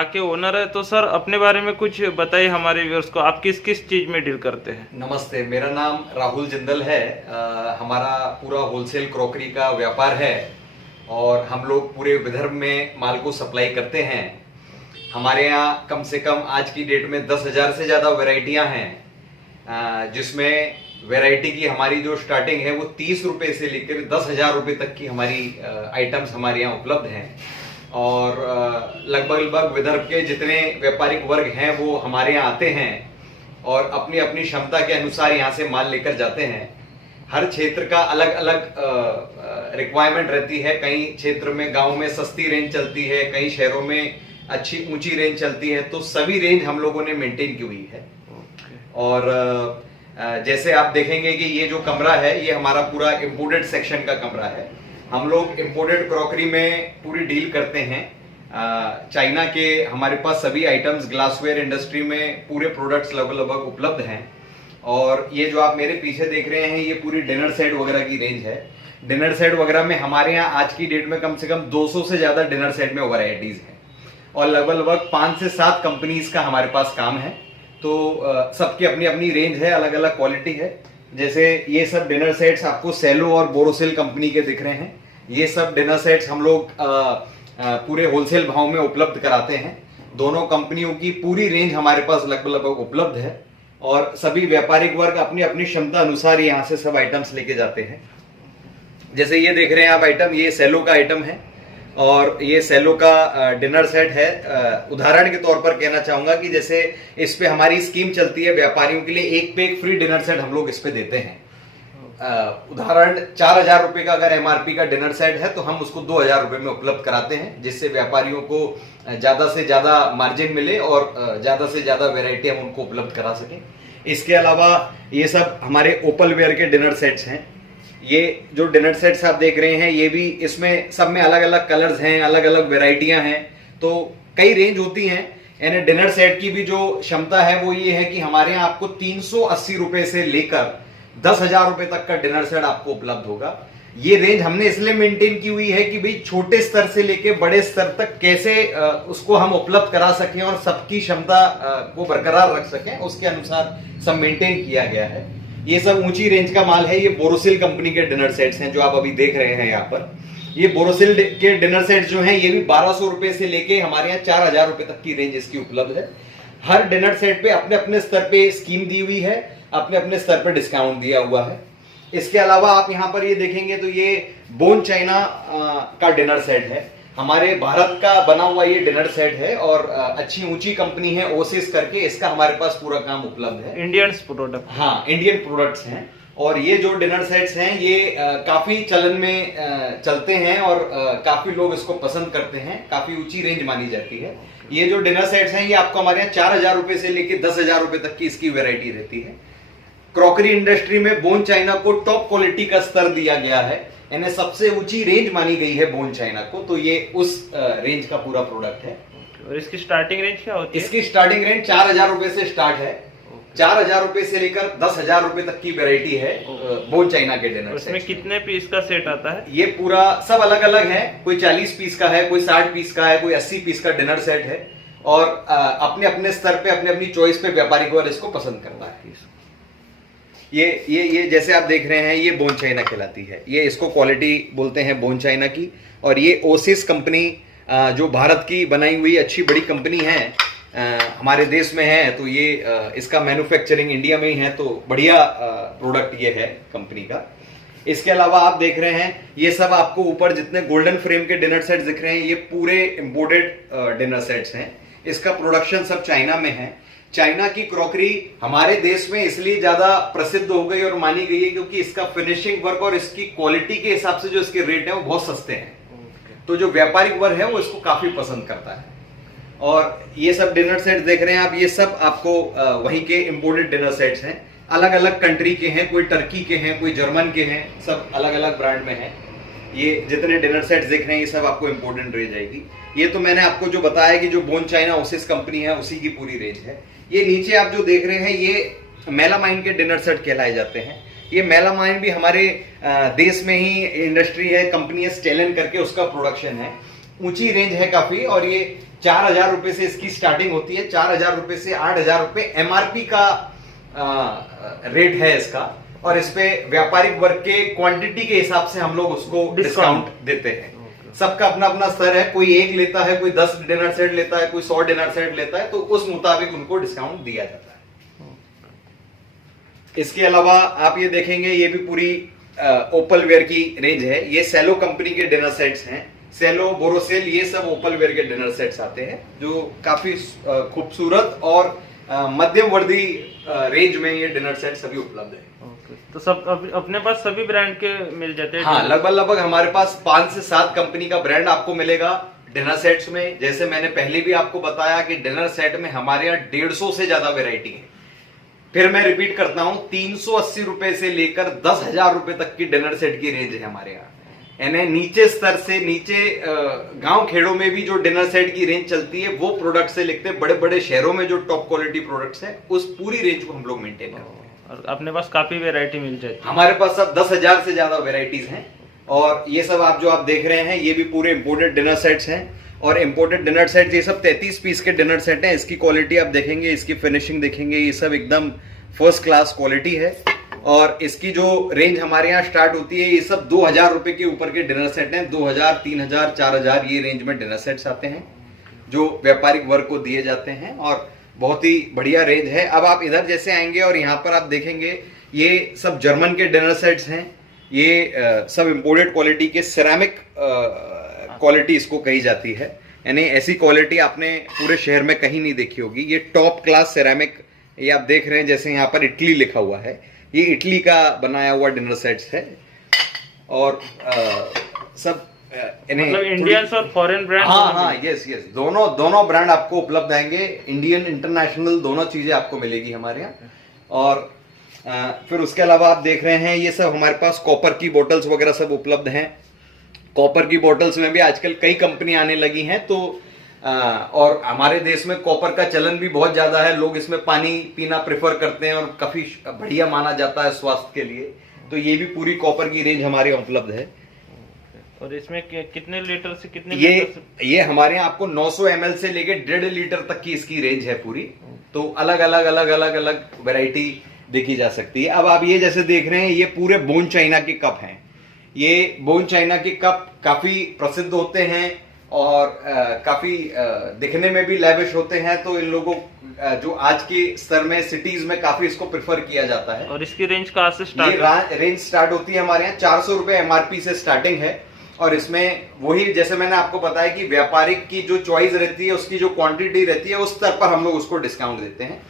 यहाँ के ओनर है। तो सर अपने बारे में कुछ बताइए हमारे व्यूअर्स को, आप किस किस चीज में डील करते हैं? नमस्ते, मेरा नाम राहुल जिंदल है। हमारा पूरा होलसेल क्रॉकरी का व्यापार है और हम लोग पूरे विदर्भ में माल को सप्लाई करते हैं। हमारे यहाँ कम से कम आज की डेट में 10,000 से ज़्यादा वैरायटियाँ हैं, जिसमें वैरायटी की हमारी जो स्टार्टिंग है वो 30 रुपये से लेकर 10,000 रुपये तक की हमारी आइटम्स हमारे यहाँ उपलब्ध हैं। और लगभग विदर्भ के जितने व्यापारिक वर्ग हैं वो हमारे यहाँ आते हैं और अपनी अपनी क्षमता के अनुसार यहाँ से माल लेकर जाते हैं। हर क्षेत्र का अलग अलग रिक्वायरमेंट रहती है। कई क्षेत्र में गांव में सस्ती रेंज चलती है, कई शहरों में अच्छी ऊंची रेंज चलती है, तो सभी रेंज हम लोगों ने मेंटेन की हुई है। और जैसे आप देखेंगे कि ये जो कमरा है ये हमारा पूरा इम्पोर्टेड सेक्शन का कमरा है। हम लोग इम्पोर्टेड क्रॉकरी में पूरी डील करते हैं। चाइना के हमारे पास सभी आइटम्स ग्लासवेयर इंडस्ट्री में पूरे प्रोडक्ट्स लगभग उपलब्ध हैं। और ये जो आप मेरे पीछे देख रहे हैं ये पूरी डिनर सेट वगैरह की रेंज है। डिनर सेट वगैरह में हमारे यहाँ आज की डेट में कम से कम 200 से ज्यादा डिनर सेट में वैरायटीज हैं और लगभग 5 से 7 कंपनीज का हमारे पास काम है। तो सबकी अपनी अपनी रेंज है, अलग अलग क्वालिटी है। जैसे ये सब डिनर सेट्स आपको सेलो और बोरोसिल कंपनी के दिख रहे हैं। ये सब डिनर सेट्स हम लोग पूरे होलसेल भाव में उपलब्ध कराते हैं। दोनों कंपनियों की पूरी रेंज हमारे पास लगभग उपलब्ध है और सभी व्यापारिक वर्ग अपनी अपनी क्षमता अनुसार यहाँ से सब आइटम्स लेके जाते हैं। जैसे ये देख रहे हैं आप आइटम, ये सेलो का आइटम है और ये सेलो का डिनर सेट है। उदाहरण के तौर पर कहना चाहूंगा कि जैसे इस पे हमारी स्कीम चलती है व्यापारियों के लिए, एक पे एक फ्री डिनर सेट हम लोग इस पे देते हैं। उदाहरण 4,000 रुपए का अगर एमआरपी का डिनर सेट है तो हम उसको 2,000 रुपए में उपलब्ध कराते हैं, जिससे व्यापारियों को ज्यादा से ज्यादा मार्जिन मिले और ज्यादा से ज्यादा वेरायटी हम उनको उपलब्ध करा सकें। इसके अलावा ये सब हमारे ओपल वेयर के डिनर सेट्स हैं। ये जो डिनर सेट्स आप देख रहे हैं ये भी, इसमें सब में अलग अलग कलर्स हैं, अलग अलग वेराइटियां हैं, तो कई रेंज होती हैं। यानी डिनर सेट की भी जो क्षमता है वो ये है कि हमारे यहाँ आपको 380 रुपए से लेकर 10,000 रुपए तक का डिनर सेट आपको उपलब्ध होगा। ये रेंज हमने इसलिए मेंटेन की हुई है कि भाई छोटे स्तर से लेके बड़े स्तर तक कैसे उसको हम उपलब्ध करा सकें और सबकी क्षमता को बरकरार रख सकें, उसके अनुसार सब मेंटेन किया गया है। ये सब ऊंची रेंज का माल है। ये बोरोसिल कंपनी के डिनर सेट्स हैं जो आप अभी देख रहे हैं यहाँ पर। ये बोरोसिल के डिनर सेट्स जो हैं ये भी 1,200 रुपए से लेके हमारे यहाँ 4,000 रुपए तक की रेंज इसकी उपलब्ध है। हर डिनर सेट पे अपने अपने स्तर पे स्कीम दी हुई है, अपने अपने स्तर पे डिस्काउंट दिया हुआ है। इसके अलावा आप यहाँ पर ये देखेंगे तो ये बोन चाइना का डिनर सेट है। हमारे भारत का बना हुआ ये डिनर सेट है और अच्छी ऊंची कंपनी है ओसिस करके, इसका हमारे पास पूरा काम उपलब्ध है। इंडियन प्रोडक्ट, हाँ इंडियन प्रोडक्ट्स हैं। और ये जो डिनर सेट्स हैं ये काफी चलन में चलते हैं और काफी लोग इसको पसंद करते हैं, काफी ऊंची रेंज मानी जाती है। ये जो डिनर सेट्स हैं ये आपको हमारे यहाँ 4,000 रुपए से लेकर 10,000 रुपए तक की इसकी वेरायटी रहती है। क्रॉकरी इंडस्ट्री में बोन चाइना को टॉप क्वालिटी का स्तर दिया गया है, यानी सबसे ऊंची रेंज मानी गई है बोन चाइना को, तो ये उस रेंज का पूरा प्रोडक्ट है। और इसकी स्टार्टिंग रेंज क्या होती है? इसकी स्टार्टिंग रेंज 4,000 रुपए से स्टार्ट है। 4,000 रुपए से लेकर 10,000 रुपए तक की वेरायटी है बोन चाइना के डिनर सेट। इसमें कितने पीस का सेट आता है? ये पूरा सब अलग अलग है, कोई 40 पीस का है, कोई 60 पीस का है, कोई 80 पीस का डिनर सेट है। और अपने अपने स्तर पे अपने अपनी चॉइस पे व्यापारिक वर्ग इसको पसंद करता है। ये जैसे आप देख रहे हैं ये बोन चाइना कहलाती है। ये इसको क्वालिटी बोलते हैं बोन चाइना की। और ये ओसिस कंपनी जो भारत की बनाई हुई अच्छी बड़ी कंपनी है, हमारे देश में है, तो ये इसका मैन्युफैक्चरिंग इंडिया में ही है, तो बढ़िया प्रोडक्ट ये है कंपनी का। इसके अलावा आप देख रहे हैं ये सब आपको ऊपर जितने गोल्डन फ्रेम के डिनर सेट्स दिख रहे हैं ये पूरे इम्पोर्टेड डिनर सेट्स हैं। इसका प्रोडक्शन सब चाइना में है। चाइना की क्रॉकरी हमारे देश में इसलिए ज्यादा प्रसिद्ध हो गई और मानी गई है क्योंकि इसका फिनिशिंग वर्क और इसकी क्वालिटी के हिसाब से जो इसके रेट है वो बहुत सस्ते हैं। तो जो व्यापारिक वर्ग है वो इसको काफी पसंद करता है। और ये सब डिनर सेट्स देख रहे हैं आप, ये सब आपको वहीं के इम्पोर्टेड डिनर सेट्स हैं। अलग अलग कंट्री के हैं, कोई टर्की के हैं, कोई जर्मन के हैं, सब अलग अलग ब्रांड में हैं। ये जितने डिनर सेट्स देख रहे हैं ये सब आपको इम्पोर्टेंट रेंज आएगी। ये तो मैंने आपको जो बताया कि जो बोन चाइना ओसिस कंपनी है उसी की पूरी रेंज है। ये नीचे आप जो देख रहे हैं ये मेलामाइन के डिनर सेट कहलाए जाते हैं। ये मेलामाइन भी हमारे देश में ही इंडस्ट्री है, कंपनी है स्टेलन करके, उसका प्रोडक्शन है। ऊंची रेंज है काफी और ये 4,000 रुपए से इसकी स्टार्टिंग होती है। 4,000 रुपए से 8,000 रुपए एमआरपी का रेट है इसका, और इस पे व्यापारिक वर्ग के क्वांटिटी के हिसाब से हम लोग उसको डिस्काउंट देते हैं। सबका अपना अपना स्तर है, कोई 1 लेता है, कोई 10 डिनर सेट लेता है, कोई 100 डिनर सेट लेता है, तो उस मुताबिक उनको डिस्काउंट दिया जाता है। इसके अलावा आप ये देखेंगे, ये भी पूरी ओपल वेयर की रेंज है। ये सेलो कंपनी के डिनर सेट्स हैं, सेलो, बोरोसिल, ये सब ओपल वेयर के डिनर सेट्स आते हैं जो काफी खूबसूरत और मध्यम वर्दी रेंज में ये डिनर सेट सभी उपलब्ध है। तो सब अपने पास सभी ब्रांड के मिल जाते हैं? हाँ, लगभग हमारे पास 5 से 7 कंपनी का ब्रांड आपको मिलेगा डिनर सेट्स में। जैसे मैंने पहले भी आपको बताया कि डिनर सेट में हमारे यहाँ 150 से ज्यादा वेराइटी है। फिर मैं रिपीट करता हूं, 380 रुपए से लेकर 10,000 रुपए तक की डिनर सेट की रेंज है हमारे यहाँ। यानी नीचे स्तर से, नीचे गांव खेड़ों में भी जो डिनर सेट की रेंज चलती है वो प्रोडक्ट से लिखते हैं, बड़े बड़े शहरों में जो टॉप क्वालिटी प्रोडक्ट्स है उस पूरी रेंज को हम लोग मेंटेन करते हैं। और अपने पास काफी वेराइटी मिल जाती है? हमारे पास सब 10,000 से ज्यादा वेराइटीज हैं। और ये सब आप जो आप देख रहे हैं ये भी पूरे इंपोर्टेड डिनर सेट्स हैं। और इंपोर्टेड डिनर सेट ये सब 33 पीस के डिनर सेट हैं। इसकी क्वालिटी आप देखेंगे, इसकी फिनिशिंग देखेंगे, ये सब एकदम फर्स्ट क्लास क्वालिटी है। और इसकी जो रेंज हमारे यहाँ स्टार्ट होती है, ये सब 2,000 रुपए के ऊपर के डिनर सेट हैं। 2,000, 3,000, 4,000 ये रेंज में डिनर सेट्स आते हैं जो व्यापारिक वर्ग को दिए जाते हैं, और बहुत ही बढ़िया रेंज है। अब आप इधर जैसे आएंगे और यहाँ पर आप देखेंगे ये सब जर्मन के डिनर सेट्स हैं। ये सब इंपोर्टेड क्वालिटी के सिरेमिक क्वालिटी इसको कही जाती है। यानी ऐसी क्वालिटी आपने पूरे शहर में कहीं नहीं देखी होगी। ये टॉप क्लास सिरेमिक, ये आप देख रहे हैं, जैसे यहाँ पर इटली लिखा हुआ है, ये इटली का बनाया हुआ डिनर सेट्स है। और सब मतलब इंडियन और फॉरेन ब्रांड? हाँ, यस, दोनों ब्रांड आपको उपलब्ध आएंगे। इंडियन, इंटरनेशनल दोनों चीजें आपको मिलेगी हमारे यहाँ। और फिर उसके अलावा आप देख रहे हैं ये सब हमारे पास कॉपर की बोटल्स वगैरह सब उपलब्ध हैं। कॉपर की बोटल्स में भी आजकल कई कंपनी आने लगी हैं, तो और हमारे देश में कॉपर का चलन भी बहुत ज्यादा है। लोग इसमें पानी पीना प्रेफर करते हैं और काफी बढ़िया माना जाता है स्वास्थ्य के लिए। तो ये भी पूरी कॉपर की रेंज हमारे यहाँ उपलब्ध है। और इसमें कितने लीटर से कितने ये हमारे यहाँ आपको 900 ml से लेके 1.5 लीटर तक की इसकी रेंज है पूरी। तो अलग अलग वैरायटी देखी जा सकती है। अब आप ये जैसे देख रहे हैं, ये पूरे बोन चाइना के कप हैं। ये बोन चाइना के कप काफी प्रसिद्ध होते हैं और काफी दिखने में भी लैविश होते हैं। तो इन लोगों जो आज के स्तर में सिटीज में काफी इसको प्रेफर किया जाता है। और इसकी रेंज कहाँ से स्टार्ट? ये रेंज स्टार्ट होती है हमारे यहाँ 400 रुपए एमआरपी से स्टार्टिंग है। और इसमें वही जैसे मैंने आपको बताया कि व्यापारिक की जो चॉइस रहती है, उसकी जो क्वांटिटी रहती है, उस स्तर पर हम लोग उसको डिस्काउंट देते हैं।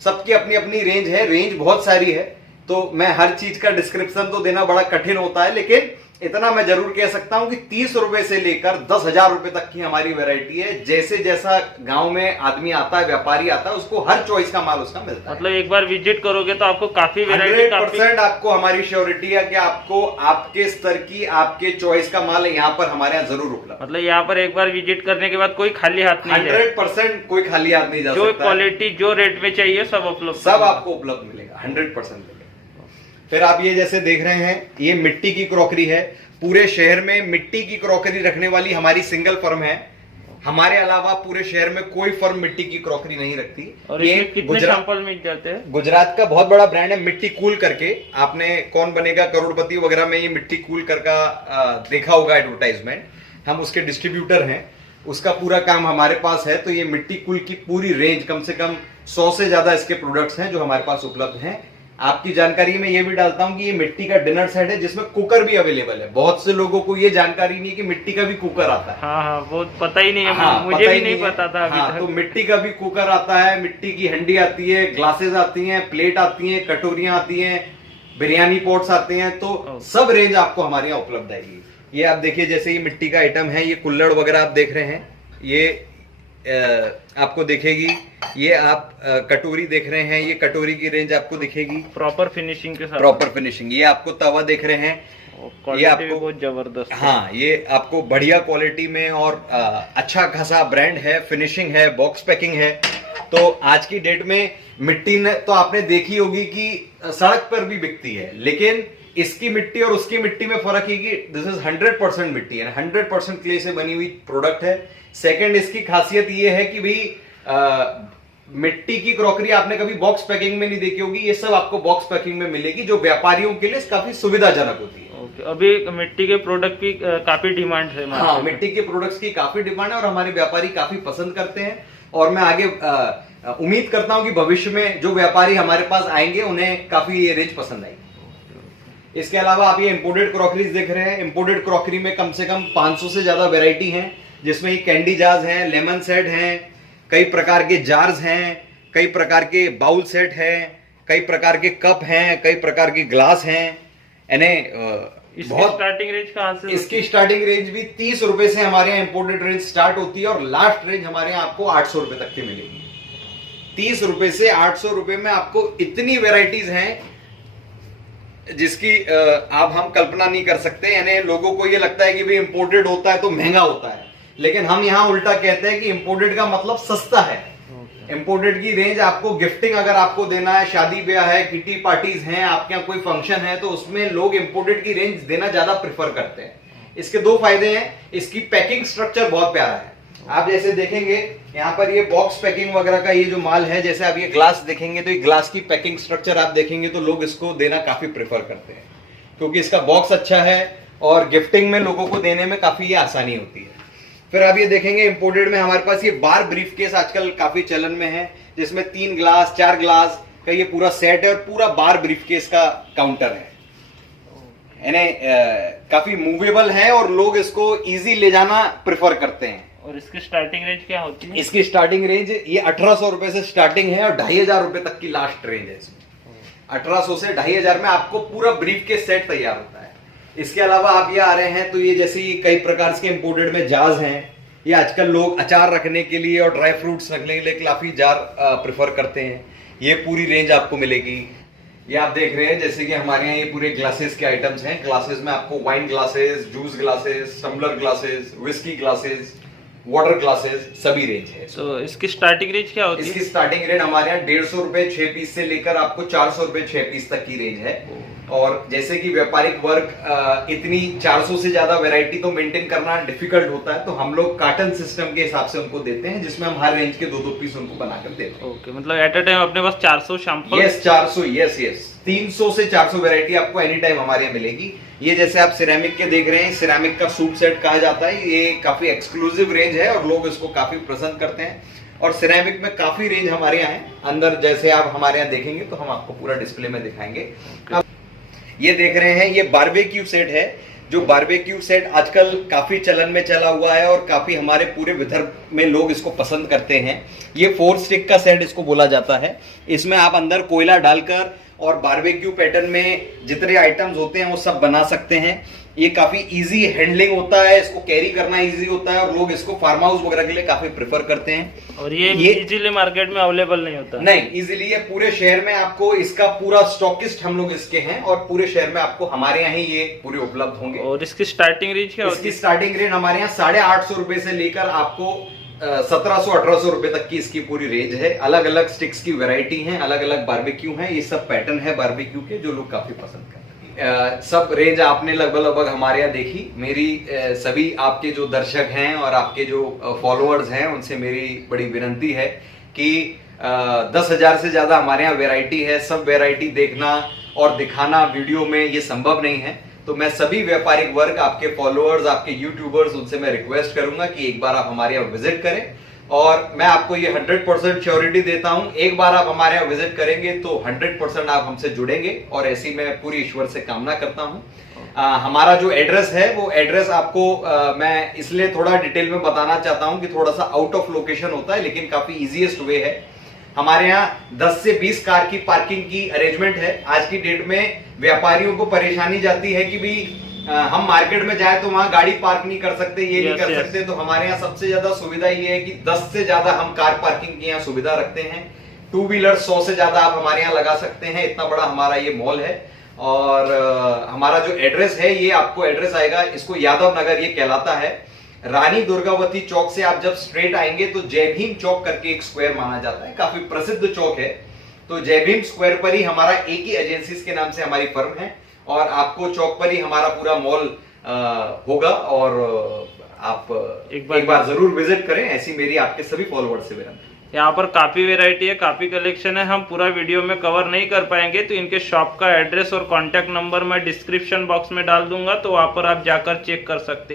सबकी अपनी अपनी रेंज है, रेंज बहुत सारी है, तो मैं हर चीज का डिस्क्रिप्शन तो देना बड़ा कठिन होता है। लेकिन इतना मैं जरूर कह सकता हूं कि 30 रुपए से लेकर 10,000 रुपए तक की हमारी वैरायटी है। जैसे जैसा गांव में आदमी आता है, व्यापारी आता है, उसको हर चॉइस का माल उसका मिलता है। मतलब एक बार विजिट करोगे तो आपको काफी वैरायटी, 100% आपको हमारी श्योरिटी है कि आपको आपके स्तर की, आपके चॉइस का माल यहाँ पर हमारे यहाँ जरूर उपलब्ध। मतलब यहाँ पर एक बार विजिट करने के बाद कोई खाली हाथ नहीं, 100% कोई खाली हाथ नहीं जा सकता। जो क्वालिटी, जो रेट में चाहिए सब उपलब्ध, सब आपको उपलब्ध मिलेगा, 100% मिलेगा। फिर आप ये जैसे देख रहे हैं, ये मिट्टी की क्रॉकरी है। पूरे शहर में मिट्टी की क्रॉकरी रखने वाली हमारी सिंगल फर्म है। हमारे अलावा पूरे शहर में कोई फर्म मिट्टी की क्रॉकरी नहीं रखती। और ये कितने सैंपल मिल जाते हैं? गुजरात का बहुत बड़ा ब्रांड है मिट्टी कूल करके। आपने कौन बनेगा करोड़पति वगैरह में ये मिट्टी कूल कर का देखा होगा एडवर्टाइजमेंट। हम उसके डिस्ट्रीब्यूटर हैं, उसका पूरा काम हमारे पास है। तो ये मिट्टी कूल की पूरी रेंज, कम से कम 100 से ज्यादा इसके प्रोडक्ट्स हैं जो हमारे पास उपलब्ध हैं। आपकी जानकारी में ये भी डालता हूं कि ये मिट्टी का डिनर सेट है जिसमें कुकर भी अवेलेबल है। बहुत से लोगों को ये जानकारी नहीं है कि मिट्टी का भी कुकर आता है। हाँ, वो पता ही नहीं है। मुझे भी नहीं पता था अभी तक। तो मिट्टी का भी कुकर आता है, मिट्टी की हंडी आती है, ग्लासेस आती हैं, प्लेट आती हैं, कटोरियां आती हैं, बिरयानी पॉट्स आते हैं। तो सब रेंज आपको हमारे यहाँ उपलब्ध आएगी। ये आप देखिए, जैसे ये मिट्टी का आइटम है, ये कुल्हड़ वगैरह आप देख रहे हैं, ये आपको दिखेगी। ये आप कटोरी देख रहे हैं, ये कटोरी की रेंज आपको दिखेगी प्रॉपर फिनिशिंग के साथ। Proper finishing. ये आपको तवा देख रहे हैं, ये आपको बहुत जबरदस्त। हाँ, ये आपको बढ़िया क्वालिटी में और अच्छा खासा ब्रांड है, फिनिशिंग है, बॉक्स पैकिंग है। तो आज की डेट में मिट्टी ने तो आपने देखी होगी कि सड़क पर भी बिकती है, लेकिन इसकी मिट्टी और उसकी मिट्टी में फर्क है कि दिस इज 100% मिट्टी है, 100% क्ले से बनी हुई प्रोडक्ट है। सेकंड, इसकी खासियत ये है कि भाई मिट्टी की क्रॉकरी आपने कभी बॉक्स पैकिंग में नहीं देखी होगी, ये सब आपको बॉक्स पैकिंग में मिलेगी, जो व्यापारियों के लिए काफी सुविधाजनक होती है। ओके, अभी मिट्टी के प्रोडक्ट की काफी डिमांड है हाँ, मिट्टी के प्रोडक्ट्स की काफी डिमांड है और हमारे व्यापारी काफी पसंद करते हैं। और मैं आगे उम्मीद करता हूं कि भविष्य में जो व्यापारी हमारे पास आएंगे उन्हें काफी ये रेंज पसंद आएगी। इसके अलावा आप ये इंपोर्टेड क्रॉकरीज देख रहे हैं। इंपोर्टेड क्रॉकरी में कम से कम 500 से ज्यादा वेराइटी हैं, जिसमें कैंडी जार्स हैं, लेमन सेट हैं, कई प्रकार के जार्स हैं, कई प्रकार के बाउल सेट हैं, कई प्रकार के कप हैं, कई प्रकार के ग्लास हैं। यानी बहुत स्टार्टिंग रेंज कहाँ से? इसकी स्टार्टिंग रेंज भी 30 रुपए से हमारे यहाँ इंपोर्टेड रेंज स्टार्ट होती है और लास्ट रेंज हमारे यहाँ आपको 800 रुपए तक की मिलेगी। 30 रुपए से 800 रुपए में आपको इतनी वेराइटीज हैं जिसकी आप हम कल्पना नहीं कर सकते। यानी लोगों को ये लगता है कि भाई इंपोर्टेड होता है तो महंगा होता है, लेकिन हम यहाँ उल्टा कहते हैं कि इंपोर्टेड का मतलब सस्ता है। इंपोर्टेड की रेंज आपको गिफ्टिंग अगर आपको देना है, शादी ब्याह है, किटी पार्टीज हैं, आपके यहाँ कोई फंक्शन है, तो उसमें लोग इंपोर्टेड की रेंज देना ज्यादा प्रेफर करते हैं। इसके दो फायदे हैं। इसकी पैकिंग स्ट्रक्चर बहुत प्यारा है। आप जैसे देखेंगे यहाँ पर ये बॉक्स पैकिंग वगैरह का ये जो माल है, जैसे आप ये ग्लास देखेंगे तो ये ग्लास की पैकिंग स्ट्रक्चर आप देखेंगे तो लोग इसको देना काफी प्रेफर करते हैं, क्योंकि इसका बॉक्स अच्छा है और गिफ्टिंग में लोगों को देने में काफी ये आसानी होती है। फिर आप ये देखेंगे इंपोर्टेड में हमारे पास ये बार ब्रीफ केस आजकल काफी चलन में है, जिसमें 3 ग्लास 4 ग्लास का ये पूरा सेट है और पूरा बार ब्रीफ केस का काउंटर है। यानी काफी मूवेबल है और लोग इसको इजी ले जाना प्रेफर करते हैं। और इसकी स्टार्टिंग रेंज क्या होती है? इसकी स्टार्टिंग रेंज ये 1800 रुपए से स्टार्टिंग है और 2500 रुपए तक की लास्ट रेंज है इसमें। 1800 से 2500 में आपको पूरा ब्रीफ के सेट तैयार होता है। इसके अलावा आप ये आ रहे हैं तो ये जैसे कई प्रकार के इंपोर्टेड में जार्स हैं। ये आजकल लोग अचार रखने के लिए और ड्राई फ्रूट्स रखने के लिए काफी जार प्रेफर करते हैं। ये पूरी रेंज आपको मिलेगी। ये आप देख रहे हैं जैसे कि हमारे यहाँ ये पूरे ग्लासेस के आइटम्स हैं। ग्लासेस में आपको wine glasses, juice glasses, tumbler glasses, whisky glasses, water glasses, सभी रेंज है। तो इसकी स्टार्टिंग रेंज क्या होती है? इसकी स्टार्टिंग रेंज हमारे यहाँ 150 रुपए 6 पीस से लेकर आपको 400 रुपए 6 पीस तक की रेंज है। और जैसे कि व्यापारिक वर्ग इतनी 400 से ज्यादा वैरायटी तो मेंटेन करना डिफिकल्ट होता है, तो हम लोग कार्टन सिस्टम के हिसाब से उनको देते हैं, जिसमें हम हर रेंज के 2-2 पीस उनको बनाकर देते हैं। ओके, मतलब एट अ टाइम अपने पास 400 सैंपल? यस, 400, यस 300 से 400 वैरायटी आपको एनी टाइम हमारे यहाँ मिलेगी। ये जैसे आप सिरेमिक के देख रहे हैं, सिरेमिक का सूट सेट कहा जाता है। ये काफी एक्सक्लूसिव रेंज है और लोग इसको काफी पसंद करते हैं। और सिरेमिक में काफी रेंज हमारे यहाँ है। अंदर जैसे आप हमारे यहाँ देखेंगे तो हम आपको पूरा डिस्प्ले में दिखाएंगे। अब ये देख रहे हैं, ये बारबेक्यू सेट है, जो बारबेक्यू सेट आजकल काफी चलन में चला हुआ है और काफी हमारे पूरे विदर्भ में लोग इसको पसंद करते हैं। ये 4 स्टिक का सेट इसको बोला जाता है। इसमें आप अंदर कोयला डालकर और बारबेक्यू पैटर्न में जितने आइटम्स होते हैं वो सब बना सकते हैं। ये काफी इजी हैंडलिंग होता है, इसको कैरी करना इजी होता है और लोग इसको फार्म हाउस वगैरह के लिए काफी प्रेफर करते हैं। और ये इजीली मार्केट में अवेलेबल नहीं होता? नहीं, इजीली ये पूरे शहर में आपको इसका पूरा स्टॉकिस्ट हम लोग इसके हैं और पूरे शहर में आपको हमारे यहाँ ही ये पूरे उपलब्ध होंगे। और इसकी स्टार्टिंग रेंज क्या होती है? इसकी स्टार्टिंग रेंज हमारे यहाँ 850 रुपए से लेकर आपको 1700-1800 रुपए तक की इसकी पूरी रेंज है। अलग अलग स्टिक्स की वैरायटी है, अलग अलग बारबेक्यू हैं। ये सब पैटर्न है बारबेक्यू के जो लोग काफी पसंद करते हैं। सब रेंज आपने लगभग हमारे यहाँ देखी। मेरी सभी आपके जो दर्शक हैं और आपके जो फॉलोअर्स हैं उनसे मेरी बड़ी विनती है कि 10,000 से ज्यादा हमारे यहाँ वैरायटी है। सब वैरायटी देखना और दिखाना वीडियो में ये संभव नहीं है, तो मैं सभी व्यापारिक वर्ग, आपके फॉलोअर्स, आपके यूट्यूबर्स, उनसे मैं रिक्वेस्ट करूंगा कि एक बार आप हमारे यहाँ विजिट करें। और मैं आपको ये 100% श्योरिटी देता हूं, एक बार आप हमारे यहाँ विजिट करेंगे तो 100% आप हमसे जुड़ेंगे और ऐसी मैं पूरी ईश्वर से कामना करता हूं। हमारा जो एड्रेस है वो एड्रेस आपको मैं इसलिए थोड़ा डिटेल में बताना चाहता हूं कि थोड़ा सा आउट ऑफ लोकेशन होता है, लेकिन काफी इजीएस्ट वे है। हमारे यहाँ 10 से 20 कार की पार्किंग की अरेंजमेंट है। आज की डेट में व्यापारियों को परेशानी जाती है कि भी हम मार्केट में जाए तो वहां गाड़ी पार्क नहीं कर सकते, ये नहीं कर सकते। तो हमारे यहाँ सबसे ज्यादा सुविधा ये है कि 10 से ज्यादा हम कार पार्किंग की यहाँ सुविधा रखते हैं। 2 व्हीलर 100 से ज्यादा आप हमारे यहाँ लगा सकते हैं। इतना बड़ा हमारा ये मॉल है। और हमारा जो एड्रेस है ये आपको एड्रेस आएगा, इसको यादव नगर ये कहलाता है। रानी दुर्गावती चौक से आप जब स्ट्रेट आएंगे तो जय भीम चौक करके एक स्क्वायर माना जाता है, काफी प्रसिद्ध चौक है। तो जय भीम स्क्वायर पर ही हमारा एक ही एजेंसीज के नाम से हमारी फर्म है और आपको चौक पर ही हमारा पूरा मॉल होगा और आप एक बार जरूर विजिट करें, ऐसी मेरी आपके सभी फॉलोअर्स से विनती। यहाँ पर काफी वेराइटी है, काफी कलेक्शन है, हम पूरा वीडियो में कवर नहीं कर पाएंगे, तो इनके शॉप का एड्रेस और कॉन्टैक्ट नंबर मैं डिस्क्रिप्शन बॉक्स में डाल दूंगा, तो वहां पर आप जाकर चेक कर सकते हैं।